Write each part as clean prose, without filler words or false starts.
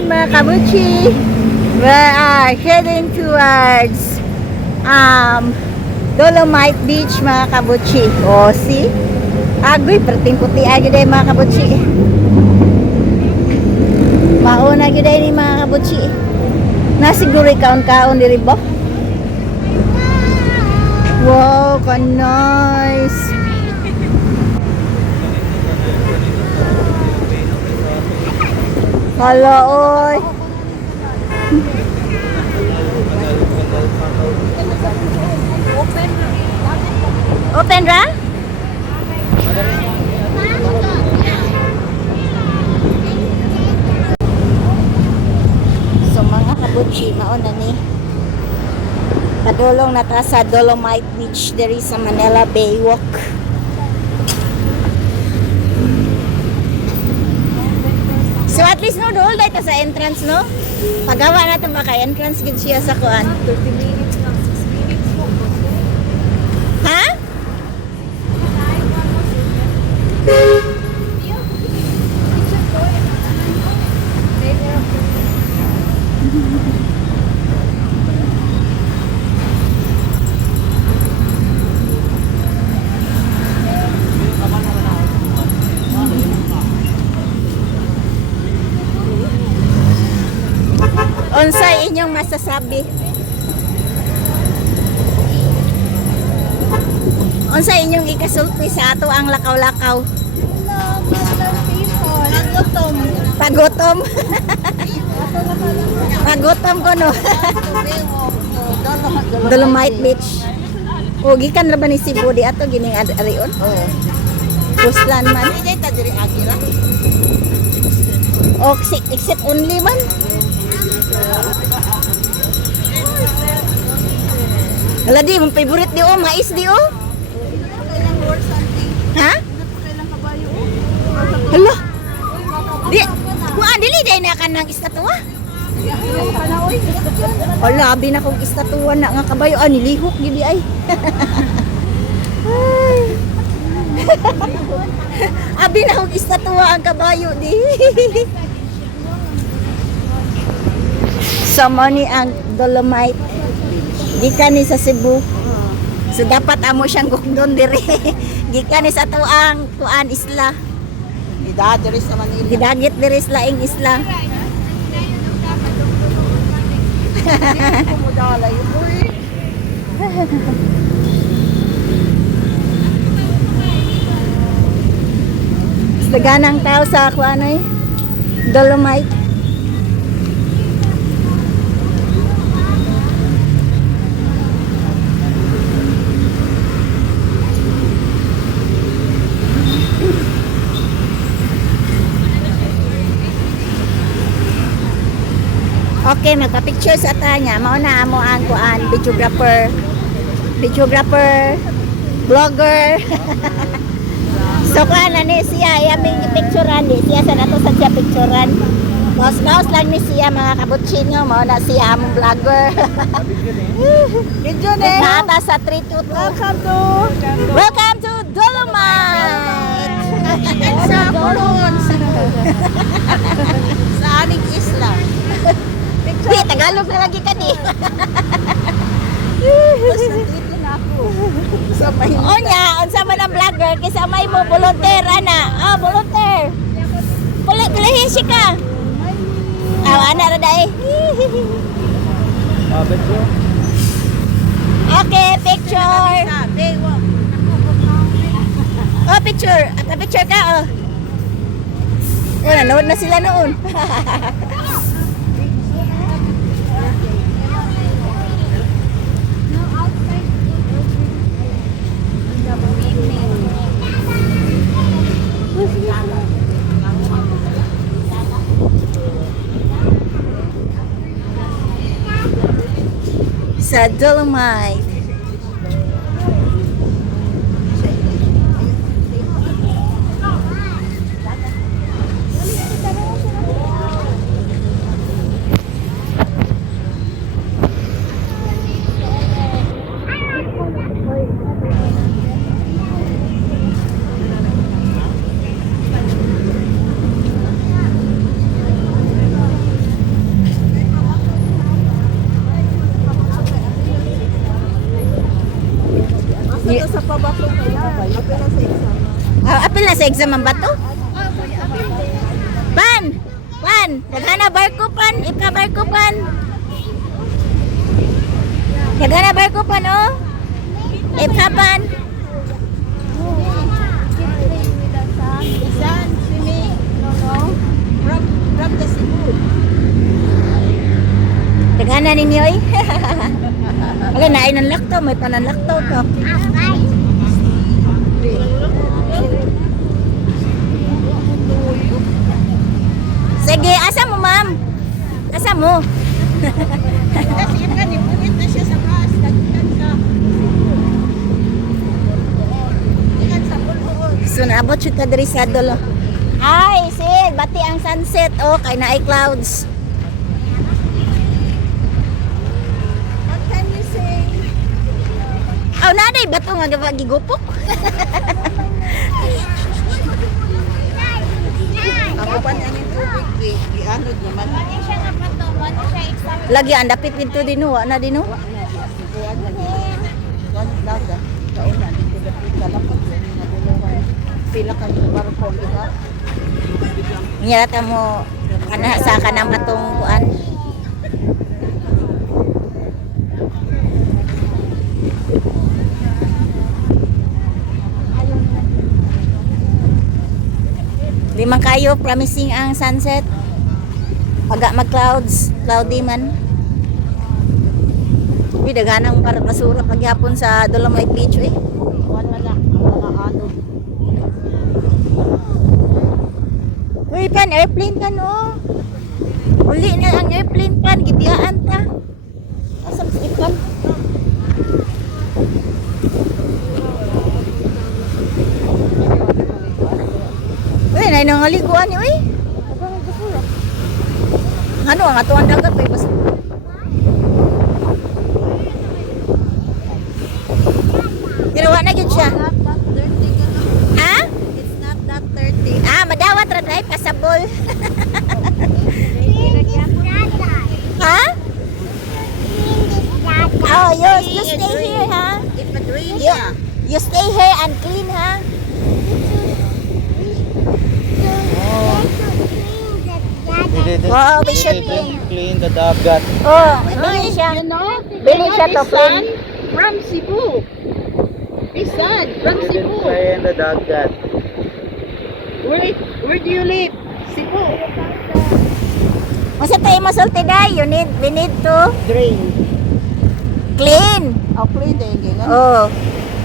afternoon mga kabuchi. We are heading towards Dolomite Beach mga kabuchi. O see? Agoy, perting puti agi day mga kabuchi. Mauna agi day ni mga kabuchi. Nasiguro kaon-kaon diri ba? Wow, ka nice. Hala oy. Open ra? So mga kabuchi, mauna ni padulong na ta sa Dolomite Beach diri sa Manila Baywalk. So at least no, dool dahil ta sa entrance no. Pagawa natin baka entrance gid siya sa kuan. 30 minutes lang, 6 minutes po. Ha? Unsay inyong masasabi? Unsay inyong ikasulti sa ato ang lakaw-lakaw? Nagutom. Pagutom. Pagutom ko no. Dolomite Beach. O gikan ra ba ni Cebu di ato gining arion? Oo. Puslan man. Hindi ta diri agira. O exit only man. Hala di, mong favorite di o, mais di o. Kailang horse hunting. Ha? Kailang kabayo. Hala. Di, kuan dili day na kanang estatwa. Hala, abi na kong estatwa na nga kabayo ah, nilihok gidi ay. Ay. Abi na kong estatwa ang kabayo di. So money ang Dolomite. Gikan ni sa Cebu. So dapat amo siyang gugdon dire. Gikan ni sa tuang kuan isla. Ida diri sa Manila. Gidagit dire sa laing isla. Kumudala yun. Daganang tao sa kuan ay Dolomite. Okay, magpa-picture sa tanya. Mauna amo ang kuan, videographer, vlogger. So kuan na ni siya, aming picturean di siya sa nato sa siya picturean. Mouse lang ni siya mga kabutsinyo, mauna siya among vlogger. Video ne. Nata sa 322. Welcome to Dolomite. Sa Pulon. Sa aming isla. Di, Tagalog na lagi ka di. Basta trip lang ako. Sa Maynila. O nya, unsa man ang vlogger kaysa may mo volunteer ana. Ah, volunteer. Kulihisi ka. Ana ra dai. Okay, picture. Baywalk. Oh, picture. At picture ka oh. Oh, nanood na sila noon. Sa Dolomite. na sa exam ang bato? Pan! Pan! Daghana barko pan! Ika barko pan! Daghana barko pan oh! Ika pan! Isan, swimming. From the Cebu. Daghana ninyo eh! Wala na ay nanlaktaw, may pananlaktaw to. Sige, asa mo ma'am? Asa mo? Tapos yun nga, nipunit na siya sa bus. Dagitan sa Bulbuon. So naabot siya ta diri sa dulo. Ay, Sid, bati ang sunset oh, kay naay clouds. What can you say? Aw naday bato nga gigupok. Ako pa niya yung tubig, i-anod naman. Lagi ang dapit pinto din wa na din oh. Buwan lagi. Buwan daga. Kaunan, hindi ko dapat lalapag yan. Nabuluhan. Pila ka yung barko, diba? Nyata mo kana sa kanang atong kuan. Di man kayo promising ang sunset. Paga mag-clouds, cloudy man. Uy, daghanang basura pagyapon sa Dolomite Beach eh. Buwan na lang. Ang mga anod. Uy, pan, airplane pan oh. Uli na ang airplane pan, gibiyaan ta. Asam sa ikan? Uy, na nangaliguan ni uy. Ano ang atuan dagat uy bas. Ginawa na gyud siya. Not that dirty ka na. Ha? It's not that dirty. Ah, madawat ra dai pasabol. Ha? Oh, you stay here, ha? If it rains, You, you stay here and clean, ha? Wow, we should clean. Clean the dagat. Oh, bili siya. You know? Bili siya to clean. From Cebu. Isan, from Cebu. Clean the dagat. Where do you live? Cebu. Masa tayo masulti dai, we need to Drain. clean. Oh, clean din yun. Oh,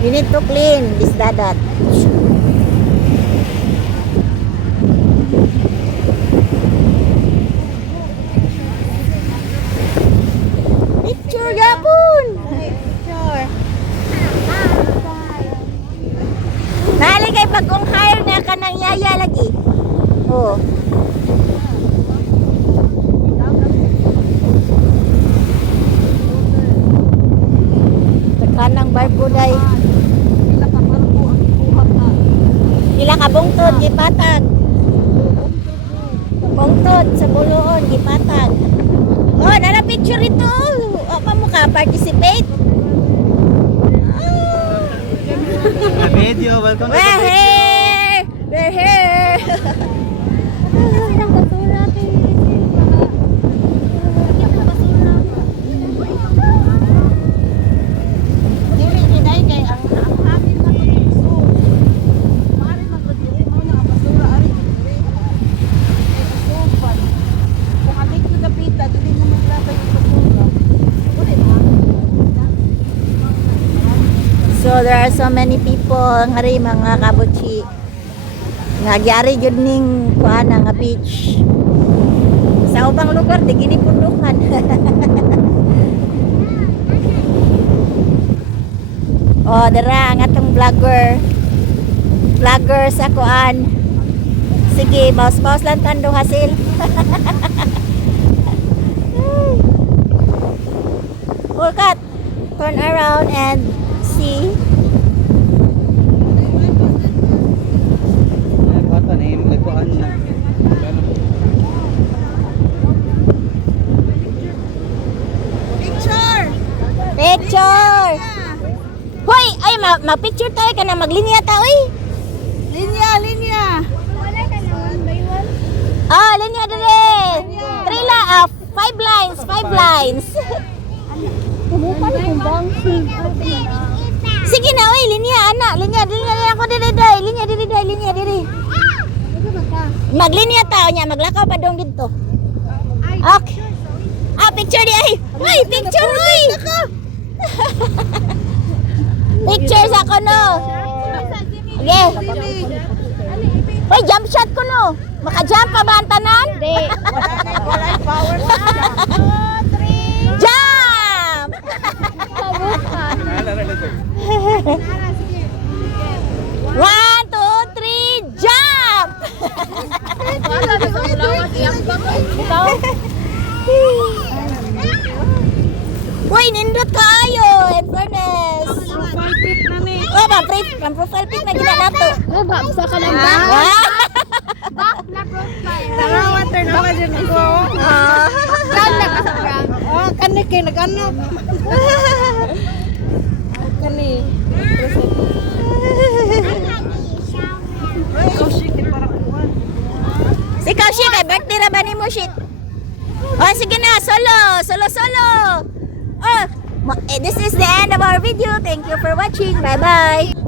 we need to clean this dadat. Picture gapon. Sure. Nali kay bagong hire nga kanang yaya lagi. Oh. Kanang barko day. Pila ka barko ang ibuhat na. Pila ka bungtod gipatag. Bungtod sa buloon gipatag. Oh, nara picture ito. Apa mo ka participate? Video, welcome to the We're video. here. We're here. Dili ni dai kay ang hapit na ko. Mari magdili mo na ang basura ari dili. Sopan. Kung adik ko dapita dili mo maglabay yung basura. Uli na. So there are so many people nga rin mga kabutsi nga gyari jud ning kuan nga beach. Sa ubang lugar di gini pundukan. Oh, dara ang atong vlogger sa kuan. Sige, bawas-bawas lang tando hasil. Full cut. Turn around and see. Bata na yung likuan na. Picture. Picture! Hoy! Ay, ma-picture tayo ka na maglinya ta, uy! Linya, lines, 5 lines. Sige na, oy, linya, anak. Linya ako diri. Linya. Maglinya tao niya, maglakaw pa dong dito. Okay. Ah, picture di ay. Uy, picture, uy. Pictures ako, no. Okay. Uy, jump shot ko, no. Maka-jump pa ba ang tanan? Hindi. Walay power sa Jump! One, two, three, jump! Uy, nindot ka ayo, in fairness. Oh, profile pic na gina nato. Oh, baksa ka lang ba? Wow! Back na profile. water na ka dyan ako. Brown na ka sa brown. Oh, kani kay nag-ano. Kani. Si Kaushik, ay birthday ra ba ni mo, shit? Oh, sige na, solo. Oh, this is the end of our video. Thank you for watching. Bye-bye.